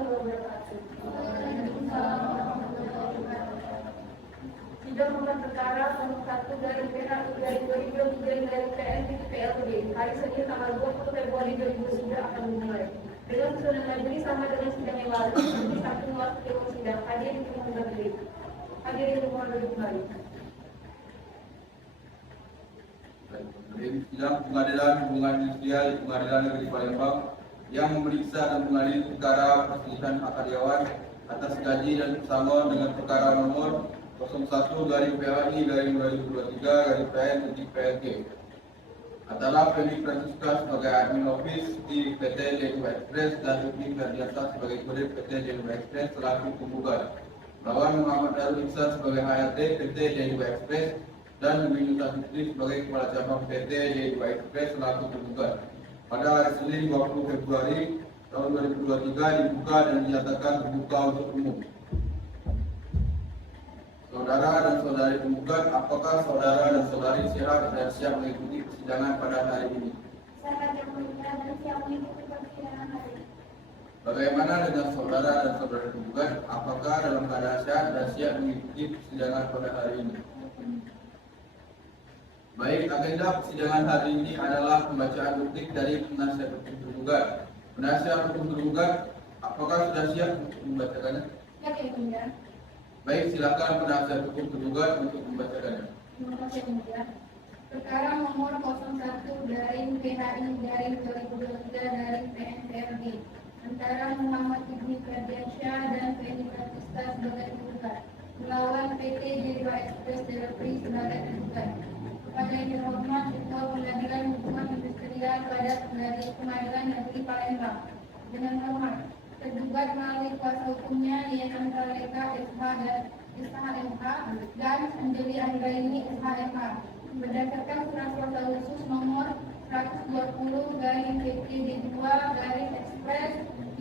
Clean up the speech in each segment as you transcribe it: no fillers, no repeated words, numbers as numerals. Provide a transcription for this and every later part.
warahmatullahi wabarakatuh. Sidang nomor perkara nomor 1 dari PHI dari 2023 dari PN PLD hari Senin tanggal 20 Februari 2009 akan dimulai. Dengan susunan majelis sama dengan sidang yang lalu, majelis hakim waktu dewan sidang hadir di rumah berdiri. Hadirin mohon duduk kembali. Sidang Pengadilan Hubungan Industrial Pengadilan Negeri Palembang yang memeriksa dan mengadili perkara perselisihan hak karyawan atas gaji dan pesangon dengan perkara nomor 01/PHI/2023/PN adalah Feni Francisca sebagai admin office di PT Jenu Express dan Ibni Ferdiasa sebagai kurir PT Jenu Express selaku penggugat. Lawan Muhammad Darul Ihsan sebagai HRD PT Jenu Express dan Dwi Nusa Fitri sebagai Kepala Cabang PT Jenu Express selaku penggugat. Pada hari Senin 20 Februari tahun 2023 dibuka dan dinyatakan terbuka untuk umum. Saudara dan saudari penggugat, apakah saudara dan saudari sehat dan siap mengikuti persidangan pada hari ini? Sehat yang mulia dan siap mengikuti persidangan hari ini. Bagaimana dengan saudara dan saudari penggugat, apakah dalam keadaan sehat dan siap mengikuti persidangan pada hari ini? Baik, agenda persidangan hari ini adalah pembacaan duplik dari penasihat hukum tergugat. Penasihat hukum tergugat, apakah sudah siap untuk membacakannya? Ya, yang mulia. Baik, silakan penasihat hukum tergugat untuk membacakannya. Terima kasih, yang mulia. Perkara nomor 01/PHI/2023/PN antara Muhammad Ibni Ferdiansyah dan Feni Francisca sebagai penggugat melawan PT Jenu Express Delivery sebagai penggugat. Kepada yang terhormat Ketua Pengadilan Hubungan Industrial pada Pengadilan Negeri Palembang, dengan hormat tergugat melalui kuasa hukumnya Liana Taleka SH dan SHMH dan Anjali Anggraini SHMH berdasarkan surat kuasa khusus nomor 120/PT-2/Express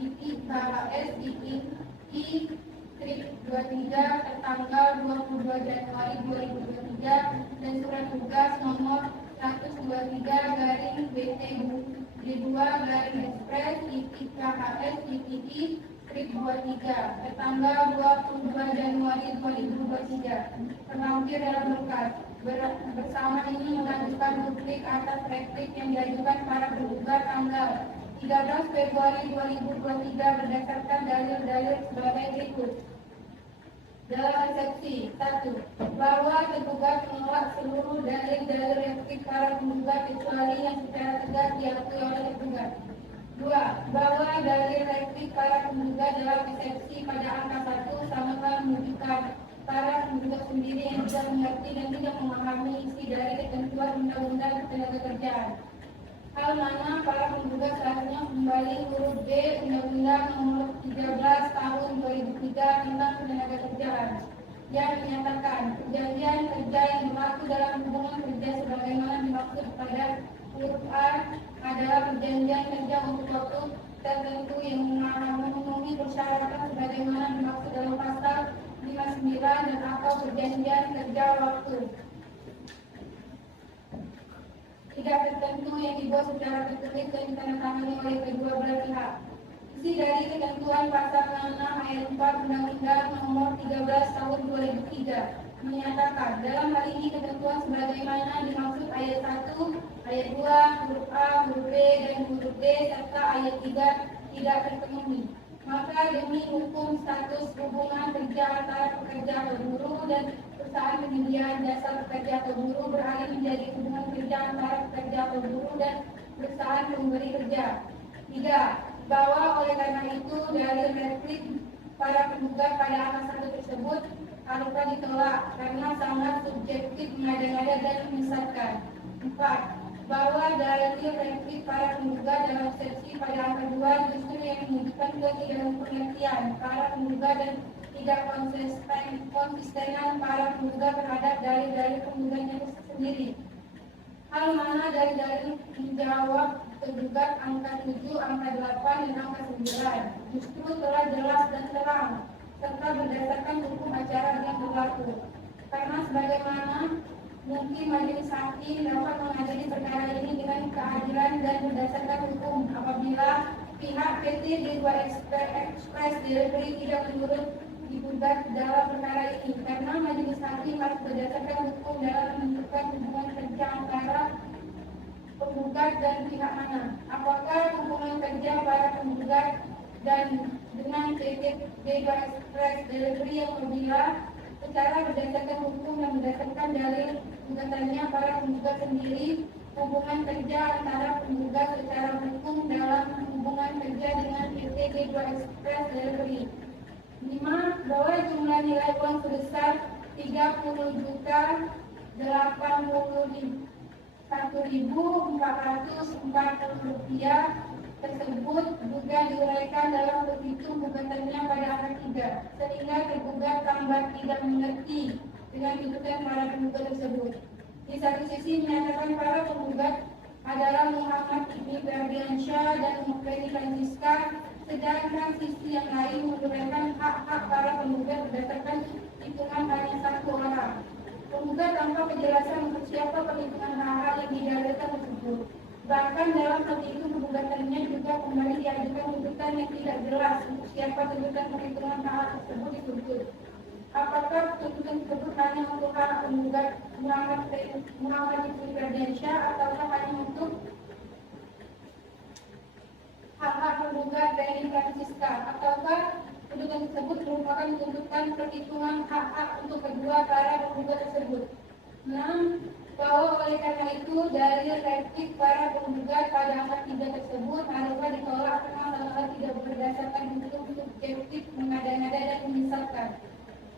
I/KHS/I/23 tertanggal 22 Januari 2023 dan surat tugas nomor 123/BT-2/Express I/KHS/I/23 tertanggal 22 Januari 2023 terlampir dalam berkas. Bersama ini mengajukan duplik atas replik yang diajukan para penggugat tanggal 13 Februari 2023 berdasarkan dalil-dalil sebagai berikut. Dalam eksepsi 1. Bahwa tergugat menolak seluruh dalil-dalil replik para penggugat kecuali yang secara tegas diakui oleh tergugat. 2. Bahwa dalil replik para penggugat dalam eksepsi pada angka 1 sama-sama menunjukkan para penggugat sendiri yang tidak mengerti dan tidak memahami isi dari ketentuan Undang-Undang Ketenagakerjaan. Hal mana para penggugat seharusnya kembali huruf B Undang-Undang Nomor 13 Tahun 2003 tentang Ketenagakerjaan yang menyatakan perjanjian kerja yang berlaku dalam hubungan kerja sebagaimana dimaksud pada huruf A adalah perjanjian kerja untuk waktu tertentu yang memenuhi persyaratan sebagaimana dimaksud dalam pasal 59 dan atau perjanjian kerja waktu tidak tertentu yang dibuat secara tertulis dan ditandatangani oleh kedua belah pihak. Isi dari ketentuan pasal 66 ayat 4 Undang-Undang Nomor 13 Tahun 2003 menyatakan dalam hal ini ketentuan sebagaimana dimaksud ayat 1, ayat 2, huruf A, huruf B, dan huruf D serta ayat 3 tidak terpenuhi. Maka demi hukum status hubungan kerja antara pekerja atau buruh dan perusahaan penyediaan jasa pekerja atau buruh beralih menjadi hubungan kerja antara pekerja atau buruh dan perusahaan pemberi kerja. 3. Bahwa oleh karena itu dalil replik para penggugat pada angka 1 tersebut harusnya ditolak karena sangat subjektif, mengada-ngada dan menyesatkan. 4. Bahwa dalil replik para penggugat dalam eksepsi pada angka 2 justru yang menunjukkan ketidakpengertian para penggugat dan tidak konsistenan para penggugat terhadap dalil-dalil penggugatnya sendiri. Hal mana dalil-dalil menjawab tergugat angka 7, angka 8, dan angka 9 justru telah jelas dan terang serta berdasarkan hukum acara yang berlaku. Karena sebagaimana mungkin majelis hakim dapat mengadili perkara ini dengan keadilan dan berdasarkan hukum apabila pihak PT D2 Express Delivery tidak menurut digugat dalam perkara ini karena majelis hakim harus berdasarkan hukum dalam menentukan hubungan kerja antara penggugat dan pihak mana. Apakah hubungan kerja para penggugat dan dengan PT D2 Express Delivery yang berbeda secara berdasarkan hukum dan berdasarkan dalil gugatannya para penggugat sendiri. Hubungan kerja antara penggugat secara hukum dalam hubungan kerja dengan PT D2 Express Delivery. 5. Bahwa jumlah nilai uang sebesar 30.1.440 rupiah tersebut juga diuraikan dalam petitum gugatannya pada ayat 3, sehingga tergugat tambah tidak mengerti dengan tuntutan para penggugat tersebut. Di satu sisi menyatakan para penggugat adalah Muhammad Ibni Ferdiansyah dan Mufeni Francisca, sedangkan sisi yang lain menggunakan hak-hak para penggugat berdasarkan hitungan hanya satu orang. Penggugat tanpa penjelasan untuk siapa perhitungan hak-hak yang didalilkan tersebut. Bahkan dalam hal itu penggugatannya juga kembali diajukan tuntutan yang tidak jelas untuk siapa tuntutan perhitungan hak tersebut dituntut. Apakah tuntutan tersebut hanya untuk hak penggugat Muhammad Ibni Ferdiansyah ataukah hanya untuk hak-hak penggugat dari Francisca, ataukah tuntutan tersebut merupakan tuntutan perhitungan hak-hak untuk kedua para penggugat tersebut. 6. Bahwa oleh karena itu dalil reaktif para penggugat pada ayat 3 tersebut haruslah ditolak karena hal-hal tidak berdasarkan hukum subjektif, mengada-ngada dan menyesatkan.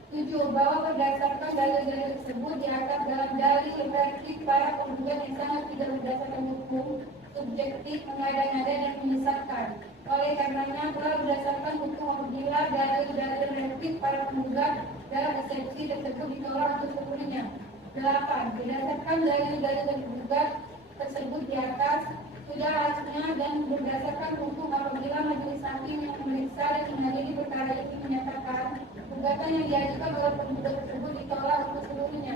7. Bahwa berdasarkan dalil-dalil tersebut dianggap dalam dalil reaktif para penggugat yang sangat tidak berdasarkan hukum subjektif, mengada-ngada dan menyesatkan. Oleh karenanya telah berdasarkan hukum apabila dalil-dalil reaktif para penggugat dalam eksepsi tersebut ditolak untuk seluruhnya. 8. Berdasarkan dalil-dalil penggugat tersebut di atas, sudah harusnya dan berdasarkan hukum apabila majelis hakim yang memeriksa dan mengadili perkara ini menyatakan gugatan yang diajukan oleh penggugat tersebut ditolak untuk seluruhnya,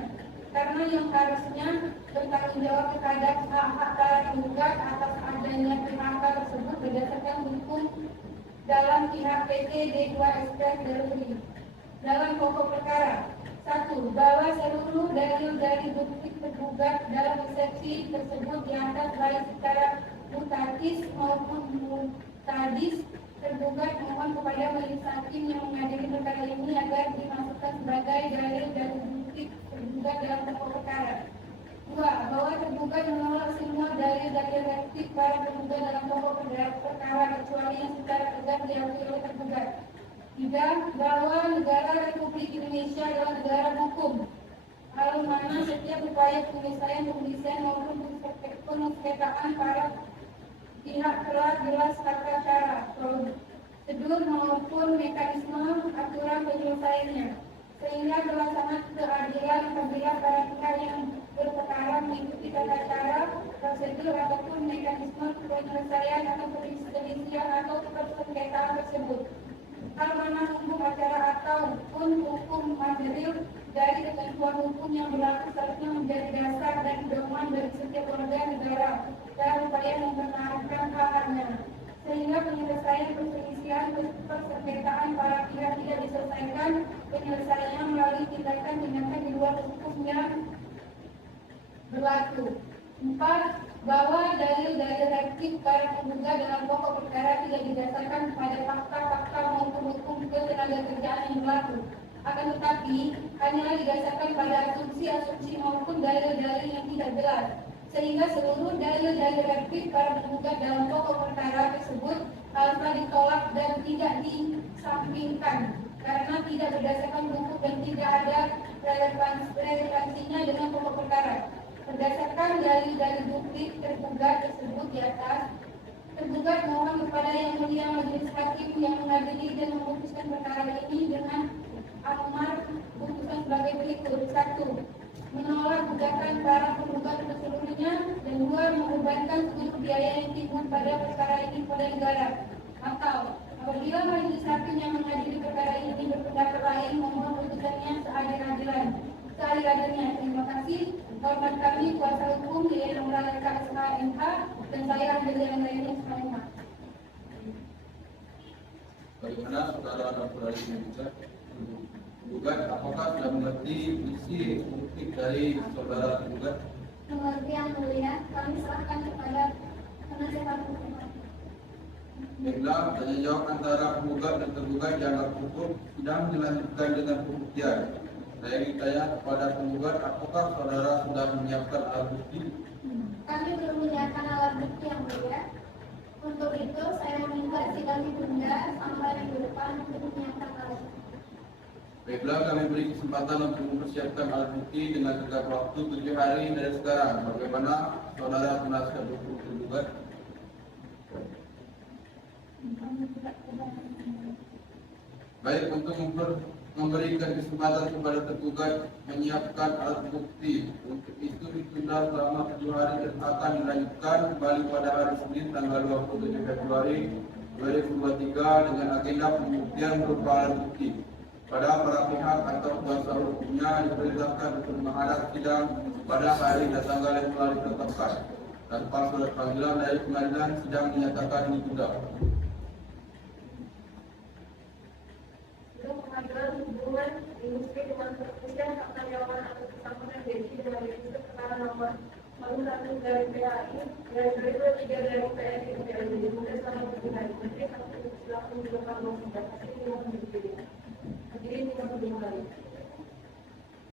karena yang harusnya bertanggung jawab terhadap hak-hak para penggugat atas adanya PHK tersebut berdasarkan hukum dalam pihak PT D2 Express Delivery. Dalam pokok perkara 1. Bahwa seluruh dalil dari bukti tergugat dalam eksepsi tersebut diangkat baik secara mutatis maupun mutadis. Tergugat mohon kepada majelis hakim yang mengadili perkara ini agar dimasukkan sebagai dalil dari bukti tergugat dalam pokok perkara. 2. Bahwa tergugat menolak semua dalil-dalil reaktif para penggugat dalam pokok perkara kecuali yang secara tegas diakui oleh tergugat. 3. Bahwa negara Republik Indonesia adalah negara hukum, hal mana setiap upaya penyelesaian maupun penyelesaian para pihak telah jelas tata cara, prosedur maupun mekanisme aturan penyelesaiannya, sehingga telah sangat keadilan apabila para pihak yang berperkara mengikuti tata cara, prosedur ataupun mekanisme penyelesaian atau perselisihan atau persengketaan tersebut. Hal mana hukum acara ataupun hukum material dari ketentuan hukum yang berlaku seharusnya menjadi dasar dan pedoman bagi setiap warga negara dalam upaya mempertahankan hak-haknya, sehingga penyelesaian perselisihan persengketaan para pihak tidak diselesaikan penyelesaiannya melalui tindakan-tindakan di luar hukum yang berlaku. 4. Bahwa dalil-dalil reaktif para penggugat dalam pokok perkara tidak didasarkan pada fakta-fakta maupun hukum ketenagakerjaan yang berlaku, akan tetapi hanyalah didasarkan pada asumsi-asumsi maupun dalil-dalil yang tidak jelas, sehingga seluruh dalil-dalil reaktif para penggugat dalam pokok perkara tersebut haruslah ditolak dan tidak disampingkan karena tidak berdasarkan hukum dan tidak ada relevansinya dengan pokok perkara. Berdasarkan dalil-dalil bukti tergugat tersebut di atas, tergugat mohon kepada Yang Mulia Majelis Hakim yang mengadili dan memutuskan perkara ini dengan amar putusan sebagai berikut. 1. Menolak gugatan para penggugat seluruhnya, dan 2. Membebankan seluruh biaya yang timbul pada perkara ini kepada negara. Atau apabila majelis hakim yang mengadili perkara ini berpendapat lain, mohon putusannya seadil-adilan. Terima kasih. Hormat kami kuasa hukum di Yang Mulia KSH MH dan saya ambil yang lainnya. Bagaimana saudara dan saudari ini bisa gugat? Apakah sudah mengerti isi motif dari saudara tergugat? Mengerti yang mulia, kami serahkan kepada penasihat hukum. Baiklah, tanya jawab antara penggugat dan tergugat dianggap cukup, sidang dilanjutkan dengan pembuktian. Saya ingin tanya kepada penggugat, apakah saudara sudah menyiapkan alat bukti? Kami belum menyiapkan alat bukti yang mulia. Untuk itu, saya meminta sidang ditunda sampai minggu depan untuk menyiapkan alat bukti. Baiklah, kami beri kesempatan untuk mempersiapkan alat bukti dengan tenggat waktu 7 hari dari sekarang. Bagaimana saudara penasihat hukum tergugat? Baik, untuk memberikan kesempatan kepada tergugat menyiapkan alat bukti. Untuk itu ditunda selama 7 hari dan akan dilanjutkan kembali pada hari Senin tanggal 27 Februari 2023 dengan agenda pembuktian berupa alat bukti. Pada para pihak atau kuasa hukumnya diperintahkan untuk menghadap sidang pada hari dan tanggal yang telah ditetapkan. Tanpa surat panggilan dari pengadilan, sidang dinyatakan ditunda. Pengadilan hubungan industri dengan kepolisian akan jawaban atas kesamaan jadi dengan itu perkara nomor 1 dari PAI dari 3 dari PAI dari dibuka selama 7 hari. Menteri akan silakan dilakukan